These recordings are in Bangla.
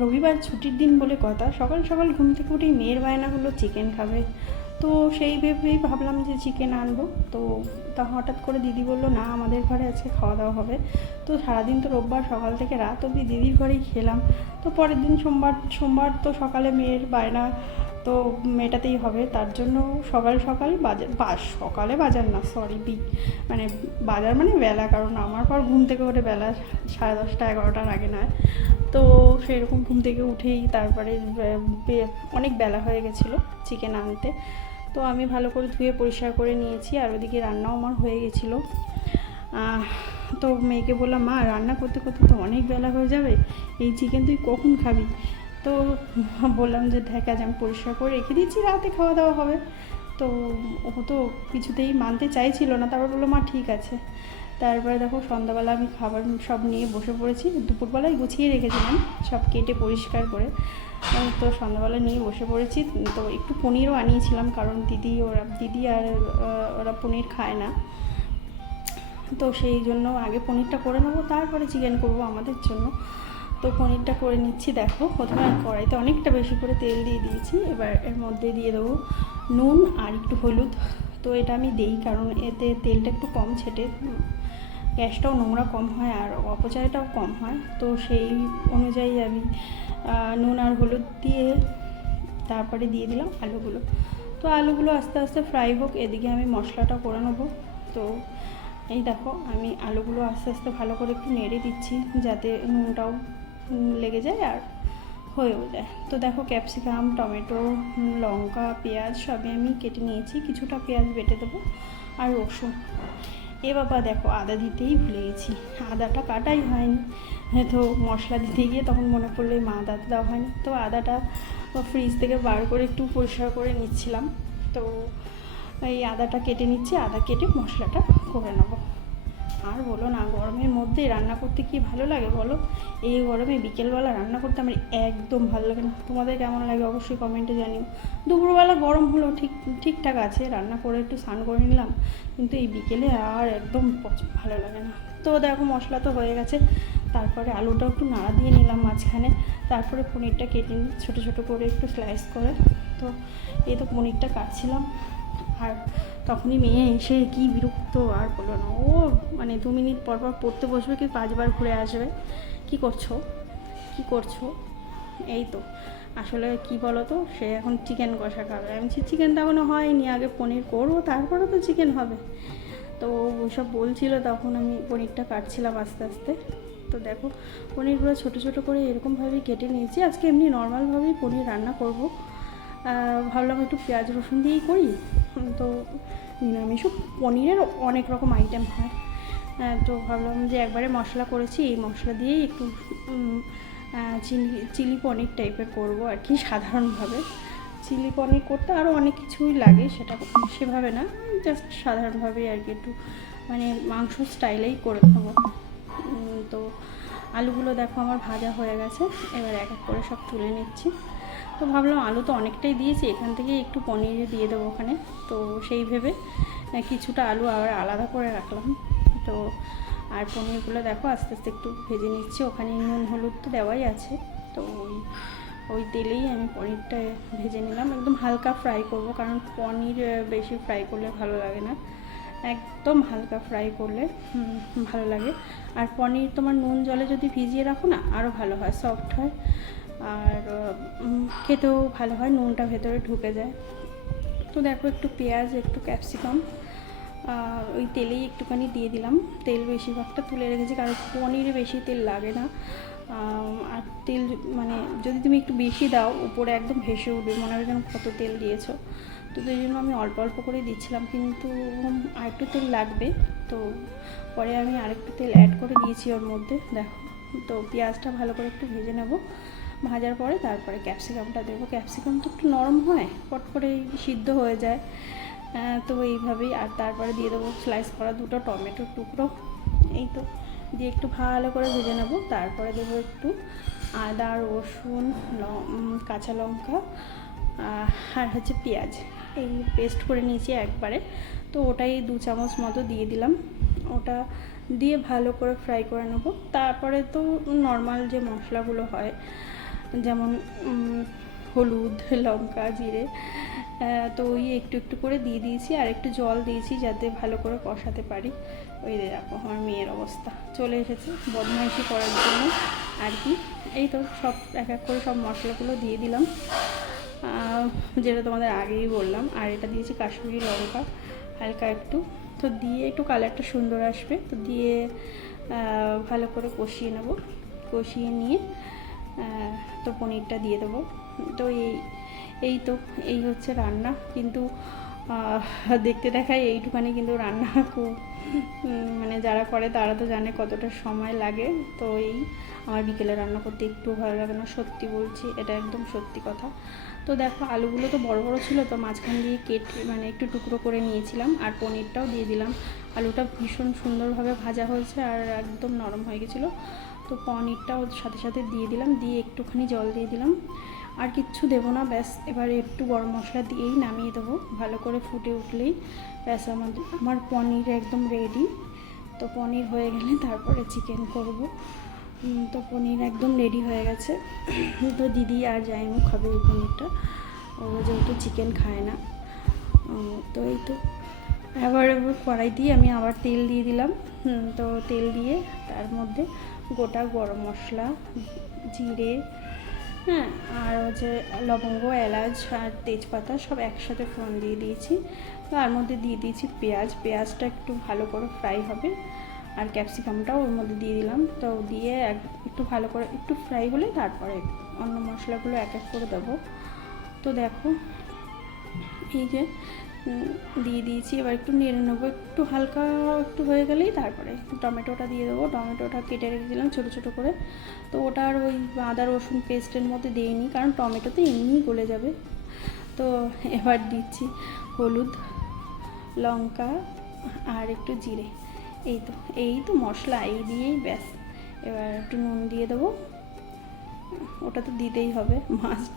রবিবার ছুটির দিন বলে কথা, সকাল সকাল ঘুম থেকে উঠেই মেয়ের বায়না হলো চিকেন খাবে। তো সেই ভেবেই ভাবলাম যে চিকেন আনবো। তো তা হঠাৎ করে দিদি বললো না আমাদের ঘরে আজকে খাওয়া দাওয়া হবে। তো সারাদিন তো রোববার সকাল থেকে রাত অবধি দিদির ঘরেই খেলাম। তো পরের দিন সোমবার তো সকালে মেয়ের বায়না তো মেটাতেই হবে, তার জন্য সকাল সকাল সকালে বাজার না, সরি মানে বাজার মানে বেলা, কারণ আমার পর ঘুম থেকে ওঠে বেলা 10:30 11টার আগে নয়। তো সেরকম ঘুম থেকে উঠেই তারপরে অনেক বেলা হয়ে গেছিলো চিকেন আনতে। তো আমি ভালো করে ধুয়ে পরিষ্কার করে নিয়েছি, আর ওদিকে রান্নাও আমার হয়ে গেছিলো। তো মেয়েকে বললাম মা রান্না করতে করতে তো অনেক বেলা হয়ে যাবে, এই চিকেন তুই কখন খাবি? তো বললাম যে দেখ আজ আমি পরিষ্কার করে রেখে দিচ্ছি, রাতে খাওয়া দাওয়া হবে। তো ও তো কিছুতেই মানতে চাইছিল না, তারপর বললো মা ঠিক আছে। তারপরে দেখো সন্ধ্যাবেলা আমি খাবার সব নিয়ে বসে পড়েছি, দুপুরবেলায় গুছিয়ে রেখেছিলাম সব কেটে পরিষ্কার করে। তো সন্ধ্যাবেলা নিয়ে বসে পড়েছি। তো একটু পনিরও আনিয়েছিলাম, কারণ দিদি আর ওরা পনির খায় না। তো সেই জন্য আগে পনিরটা করে নেবো, তারপরে চিকেন করবো আমাদের জন্য। তো পনিরটা করে নিচ্ছি। দেখো প্রথমে কড়াইতে অনেকটা বেশি করে তেল দিয়ে দিয়েছি, এবার এর মধ্যে দিয়ে দেবো নুন আর একটু হলুদ। তো এটা আমি দিই কারণ এতে তেলটা একটু কম ছেটে, গ্যাসটাও নোংরা কম হয় আর অপচয়টাও কম হয়। তো সেই অনুযায়ী আমি নুন আর হলুদ দিয়ে তারপরে দিয়ে দিলাম আলুগুলো। তো আলুগুলো আস্তে আস্তে ফ্রাই হোক, এদিকে আমি মশলাটা করে নেবো। তো এই দেখো আমি আলুগুলো আস্তে আস্তে ভালো করে একটু নেড়ে দিচ্ছি, যাতে নুনটাও লেগে যায় আর হয়েও যায়। তো দেখো ক্যাপসিকাম, টমেটো, লঙ্কা, পেঁয়াজ সবই আমি কেটে নিয়েছি, কিছুটা পেঁয়াজ বেটে দেবো আর রসুন। এ বাবা দেখো আদা দিতেই ভুলে গেছি, আদাটা কাটাই হয়নি। তো মশলা দিতে গিয়ে তখন মনে পড়লো মা আদা দেওয়া হয়নি। তো আদাটা ফ্রিজ থেকে বার করে একটু পরিষ্কার করে নিচ্ছিলাম। তো এই আদাটা কেটে নিচ্ছি, আদা কেটে মশলাটা করে নেবো। আর বলো না, গরমের মধ্যে রান্না করতে কি ভালো লাগে বলো? এই গরমে বিকেলবেলা রান্না করতে আমার একদম ভালো লাগে না। তোমাদের কেমন লাগে অবশ্যই কমেন্টে জানিও। দুপুরবেলা গরম হলেও ঠিকঠাক আছে, রান্না করে একটু স্নান করে নিলাম, কিন্তু এই বিকেলে আর একদম ভালো লাগে না। তো দেখো মশলা তো হয়ে গেছে, তারপরে আলুটাও একটু নাড়া দিয়ে নিলাম মাঝখানে। তারপরে পনিরটা কেটে নিই ছোটো ছোটো করে একটু স্লাইস করে। তো এই তো পনিরটা কাটছিলাম, আর তখনই মেয়ে এসে কি বিরক্ত আর বলো না। ও মানে 2 মিনিট পর পর পড়তে বসবে, কি 5বার ঘুরে আসবে। কি করছো? এই তো আসলে কি বলো তো, সে এখন চিকেন কষা খাবে। আমি চিকেন তো এখনও হয়নি, আগে পনির করবো তারপরে তো চিকেন হবে। তো ওইসব বলছিলো, তখন আমি পনিরটা কাটছিলাম আস্তে আস্তে। তো দেখো পনিরগুলো ছোটো ছোটো করে এরকমভাবেই কেটে নিয়েছি। আজকে এমনি নর্মালভাবেই পনির রান্না করব। ভাবলাম একটু পেঁয়াজ রসুন দিয়েই করি। তো নিরামিষও পনিরের অনেক রকম আইটেম হয়। তো ভাবলাম যে একবারে মশলা করেছি, এই মশলা দিয়েই একটু চিলি পনির টাইপের করব আর কি। সাধারণভাবে চিলি পনির করতে আরও অনেক কিছুই লাগে, সেটা সেভাবে না, জাস্ট সাধারণভাবেই আর কি, একটু মানে মাংস স্টাইলেই করে নেবো। তো আলুগুলো দেখো আমার ভাজা হয়ে গেছে, এবার এক এক করে সব তুলে নিচ্ছি। তো ভাবলাম আলু তো অনেকটাই দিয়েছি, এখান থেকে একটু পনির দিয়ে দেবো ওখানে। তো সেই ভেবে কিছুটা আলু আবার আলাদা করে রাখলাম। তো আর পনিরগুলো দেখো আস্তে আস্তে একটু ভেজে নিচ্ছি, ওখানে নুন হলুদ তো দেওয়াই আছে। তো ওই তেলেই আমি পনিরটা ভেজে নিলাম, একদম হালকা ফ্রাই করব, কারণ পনির বেশি ফ্রাই করলে ভালো লাগে না, একদম হালকা ফ্রাই করলে ভালো লাগে। আর পনির তোমার নুন জলে যদি ভিজিয়ে রাখো না আরও ভালো হয়, সফট হয় আর খেতেও ভালো হয়, নুনটা ভেতরে ঢুকে যায়। তো দেখো একটু পেঁয়াজ, একটু ক্যাপসিকাম ওই তেলেই একটুখানি দিয়ে দিলাম। তেল বেশিরভাগটা তুলে রেখেছি, কারণ পনিরে বেশি তেল লাগে না। আর তেল মানে যদি তুমি একটু বেশি দাও উপরে একদম ভেসে উঠবে, মনে হবে যেন কত তেল দিয়েছো। তো সেই জন্য আমি অল্প অল্প করে দিচ্ছিলাম, কিন্তু আরেকটু তেল লাগবে। তো পরে আমি আরেকটু তেল অ্যাড করে দিয়েছি ওর মধ্যে। দেখো তো পেঁয়াজটা ভালো করে একটু ভেজে নেব, ভাজার পরে তারপরে ক্যাপসিকামটা দেবো। ক্যাপসিকাম তো একটু নরম হয়, পট করে সিদ্ধ হয়ে যায়। তো এইভাবেই, আর তারপরে দিয়ে দেবো স্লাইস করা 2টো টমেটোর টুকরো। এই তো দিয়ে একটু ভালো করে ভেজে নেব। তারপরে দেবো একটু আদা, রসুন, কাঁচা লঙ্কা আর হচ্ছে পেঁয়াজ, এই পেস্ট করে নিয়েছি একবারে। তো ওটাই 2 চামচ মতো দিয়ে দিলাম, ওটা দিয়ে ভালো করে ফ্রাই করে নেব। তারপরে তো নর্মাল যে মশলাগুলো হয় যেমন হলুদ, লঙ্কা, জিরে, তো ওই একটু একটু করে দিয়ে দিয়েছি আর একটু জল দিয়েছি যাতে ভালো করে কষাতে পারি। ওই দেখো আমার মেয়ের অবস্থা, চলে এসেছে বদমাইশি করার জন্য আর কি। এই তো সব এক এক করে সব মশলাগুলো দিয়ে দিলাম, যেটা তোমাদের আগেই বললাম। আর এটা দিয়েছি কাশ্মীরি লঙ্কা হালকা একটু, তো দিয়ে একটু কালারটা সুন্দর আসবে, তো দিয়ে ভালো করে কষিয়ে নেব। কষিয়ে নিয়ে তো পনিরটা দিয়ে দেবো। তো এই হচ্ছে রান্না। কিন্তু দেখতে দেখায় এইটুখানি, কিন্তু রান্না খুব মানে যারা করে তারা তো জানে কতটা সময় লাগে। তো আমার বিকেলে রান্না করতে একটু ভালো লাগে না, সত্যি বলছি, এটা একদম সত্যি কথা। তো দেখো আলুগুলো তো বড় বড় ছিল, তো মাঝখান দিয়ে কেটে মানে একটু টুকরো করে নিয়েছিলাম আর পনিরটাও দিয়ে দিলাম। আলুটা ভীষণ সুন্দরভাবে ভাজা হয়েছে আর একদম নরম হয়ে গেছিলো। তো পনিরটাও সাথে সাথে দিয়ে দিলাম, দিয়ে একটুখানি জল দিয়ে দিলাম, আর কিচ্ছু দেবো না। ব্যাস এবারে একটু গরম মশলা দিয়েই নামিয়ে দেবো। ভালো করে ফুটে উঠলেই ব্যাস আমার পনির একদম রেডি। তো পনির হয়ে গেলে তারপরে চিকেন করব। তো পনির একদম রেডি হয়ে গেছে। তো দিদি আর জাইমু খাবে এই পনিরটা, ও যেহেতু চিকেন খায় না। তো এই তো এবার কড়াই দিয়ে আমি আবার তেল দিয়ে দিলাম। তো তেল দিয়ে তার মধ্যে গোটা গরম মশলা, জিরে, হ্যাঁ, আর হচ্ছে লবঙ্গ, এলাচ আর তেজপাতা সব একসাথে ফোড়ন দিয়ে দিয়েছি। তার মধ্যে দিয়ে দিয়েছি পেঁয়াজটা একটু ভালো করে ফ্রাই হবে, আর ক্যাপসিকামটাও ওর মধ্যে দিয়ে দিলাম। তো দিয়ে একটু ভালো করে একটু ফ্রাই হলে তারপরে অন্য মশলাগুলো এক এক করে দেবো। তো দেখো এই যে দিয়ে দিয়েছি, এবার একটু নেড়ে নেবো, একটু হালকা একটু হয়ে গেলেই তারপরে টমেটোটা দিয়ে দেবো। টমেটোটা কেটে রেখেছিলাম ছোটো ছোটো করে, তো ওটা আর ওই আদা রসুন পেস্টের মধ্যে দিইনি, কারণ টমেটোতে এমনিই গলে যাবে। তো এবার দিচ্ছি হলুদ, লঙ্কা আর একটু জিরে। এই তো মশলা, এই দিয়েই ব্যাস। এবার একটু নুন দিয়ে দেবো, ওটা তো দিতেই হবে মাস্ট,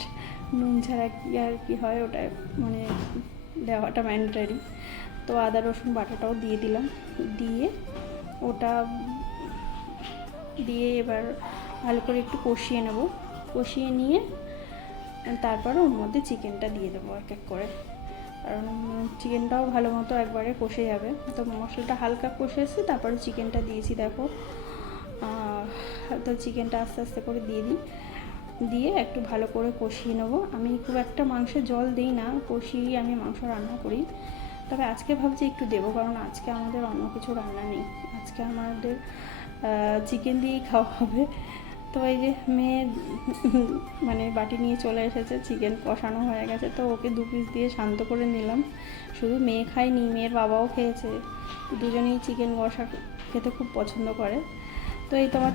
নুন ছাড়া কি আর কি হয়, ওটা মানে দেওয়াটা ম্যান্ডেটারি। তো আদা রসুন বাটাটাও দিয়ে দিলাম, ওটা দিয়ে এবার ভালো করে একটু কষিয়ে নেব। কষিয়ে নিয়ে তারপরে ওর মধ্যে চিকেনটা দিয়ে দেবো এক এক করে, কারণ চিকেনটাও ভালো মতো একবারে কষে যাবে। তো মশলাটা হালকা কষে এসে তারপরে চিকেনটা দিয়েছি দেখো। তো চিকেনটা আস্তে আস্তে করে দিয়ে একটু ভালো করে কষিয়ে নেবো। আমি খুব একটা মাংসে জল দিই না, কষিয়ে আমি মাংস রান্না করি। তবে আজকে ভাবছি একটু দেবো, কারণ আজকে আমাদের অন্য কিছু রান্না নেই, আজকে আমাদের চিকেন দিয়েই খাওয়া হবে। তো এই যে মেয়ে মানে বাটি নিয়ে চলে এসেছে, চিকেন কষানো হয়ে গেছে, তো ওকে 2 পিস দিয়ে শান্ত করে নিলাম। শুধু মেয়ে খায়নি, মেয়ের বাবাও খেয়েছে, দুজনেই চিকেন কষা খেতে খুব পছন্দ করে। তো এই তোমার